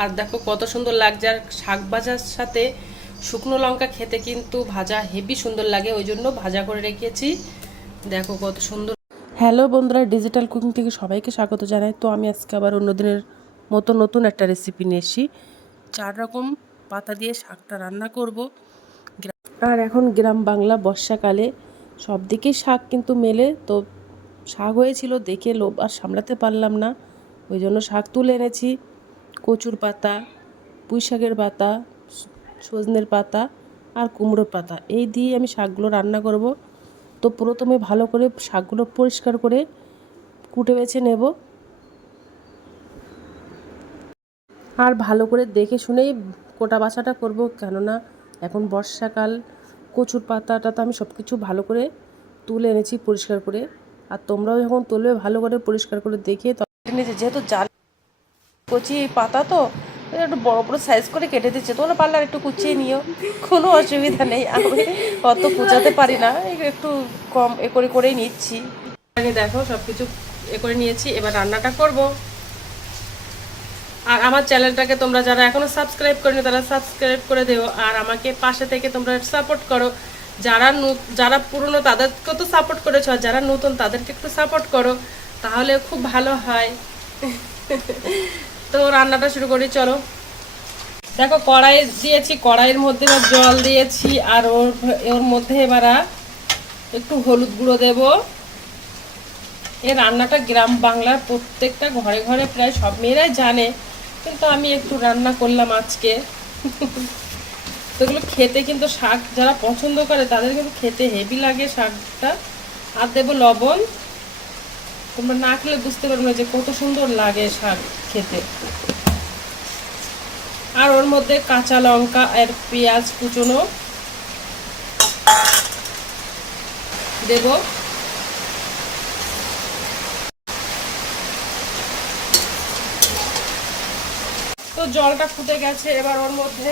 আর দেখো কত সুন্দর লাগছে। আর শাক ভাজার সাথে শুকনো লঙ্কা খেতে কিন্তু ভাজা হেভি সুন্দর লাগে, ওই জন্য ভাজা করে রেখেছি। দেখো কত সুন্দর। হ্যালো বন্ধুরা, ডিজিটাল কুকিং থেকে সবাইকে স্বাগত জানাই। তো আমি আজকে আবার অন্যদিনের মতো নতুন একটা রেসিপি নিয়ে এসেছি। 4 রকম পাতা দিয়ে শাকটা রান্না করব। আর এখন গ্রাম বাংলা বর্ষাকালে সব দিকেই শাক কিন্তু মেলে, তো শাক হয়েছিল দেখে লোভ আর সামলাতে পারলাম না, ওই জন্য শাক তুলে এনেছি। কচুর পাতা, পুঁই শাকের পাতা, সজনের পাতা আর কুমড়োর পাতা, এই দিয়ে আমি শাকগুলো রান্না করব। তো প্রথমে ভালো করে শাকগুলো পরিষ্কার করে কুটে বেছে নেব। আর ভালো করে দেখে শুনেই কোটা বাছাটা করব, কেননা এখন বর্ষাকাল। কচুর পাতাটা তো আমি সব কিছু ভালো করে তুলে এনেছি পরিষ্কার করে। আর তোমরাও যখন তুলবে ভালো করে পরিষ্কার করে দেখে নিয়েছি। যেহেতু জাল কচি পাতা তো একটু বড় বড় সাইজ করে কেটে দিচ্ছে, তোমরা পারলে আর একটু কুচিয়ে নিও, কোনো অসুবিধা নেই। আমি অত কুচাতে পারি না, একটু কম করেই নিচ্ছি। আগে দেখো সব কিছু করে নিয়েছি, এবার রান্নাটা করব। আর আমার চ্যানেলটাকে তোমরা যারা এখনো সাবস্ক্রাইব করেনি তারা সাবস্ক্রাইব করে দিও, আর আমাকে পাশে থেকে তোমরা সাপোর্ট করো। যারা পুরনো তাদেরকে তো সাপোর্ট করেছো, আর যারা নতুন তাদেরকে একটু সাপোর্ট করো, তাহলে খুব ভালো হয়। তো রান্নাটা শুরু করি, চলো। দেখো কড়াই দিয়েছি, কড়াইয়ের মধ্যে জল দিয়েছি, আর ওর মধ্যে এবার একটু হলুদ গুঁড়ো দেব। এই রান্নাটা গ্রাম বাংলার প্রত্যেকটা ঘরে ঘরে প্রায় সব মেয়েরাই জানে, কিন্তু আমি একটু রান্না করলাম আজকে। তো এগুলো খেতে কিন্তু শাক যারা পছন্দ করে তাদের কিন্তু খেতে হেভি লাগে শাকটা। আর দেবো লবণ, তোমরা না খেলে বুঝতে পারবে না যে কত সুন্দর লাগে শাক খেতে। আর ওর মধ্যে কাঁচা লঙ্কা আর পেঁয়াজ কুচনো দেব। তো জলটা ফুটে গেছে, এবার ওর মধ্যে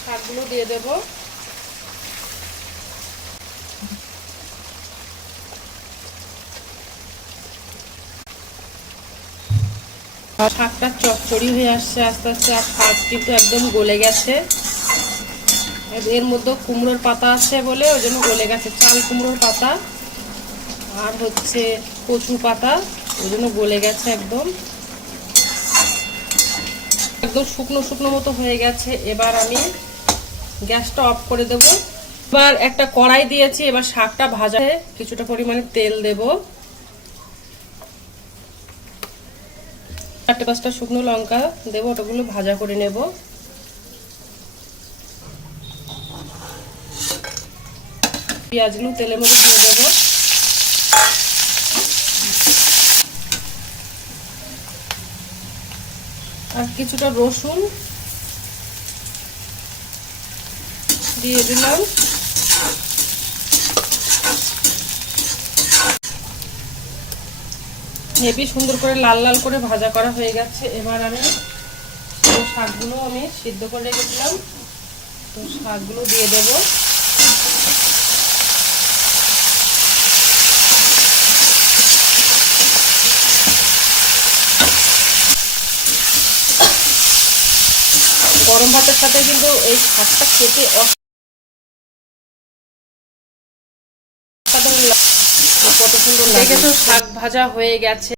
শাকগুলো দিয়ে দেব। শাকটা চচ্চড়ি হয়ে আসছে আস্তে আস্তে, আর শাক কিন্তু একদম গলে গেছে। এর মধ্যে কুমড়োর পাতা আছে বলে ওই জন্য গলে গেছে, চাল কুমড়োর পাতা আর হচ্ছে কচু পাতা, ওই জন্য গলে গেছে একদম। একদম শুকনো শুকনো মতো হয়ে গেছে। এবার আমি গ্যাসটা অফ করে দেব। এবার একটা কড়াই দিয়েছি, এবার শাকটা ভাজা কিছুটা পরিমাণে তেল দেব। 4-5টা শুকনো লঙ্কা দেবো, ওটাগুলো ভাজা করে নেব। পেঁয়াজগুলো তেলের মধ্যে দিয়ে দেবো। আর কিছুটা রসুন দিয়ে দিলাম। হেভি সুন্দর করে লাল লাল করে ভাজা করা হয়ে গেছে। এবার আমি শাকগুলো সিদ্ধ করে রেখেছিলাম, তো শাকগুলো দিয়ে দেব। গরম ভাতের সাথে কিন্তু এই শাকটা খেতে অসাধারণ লাগে। কত সুন্দর লাগে। দেখেছো শাক ভাজা হয়ে গেছে।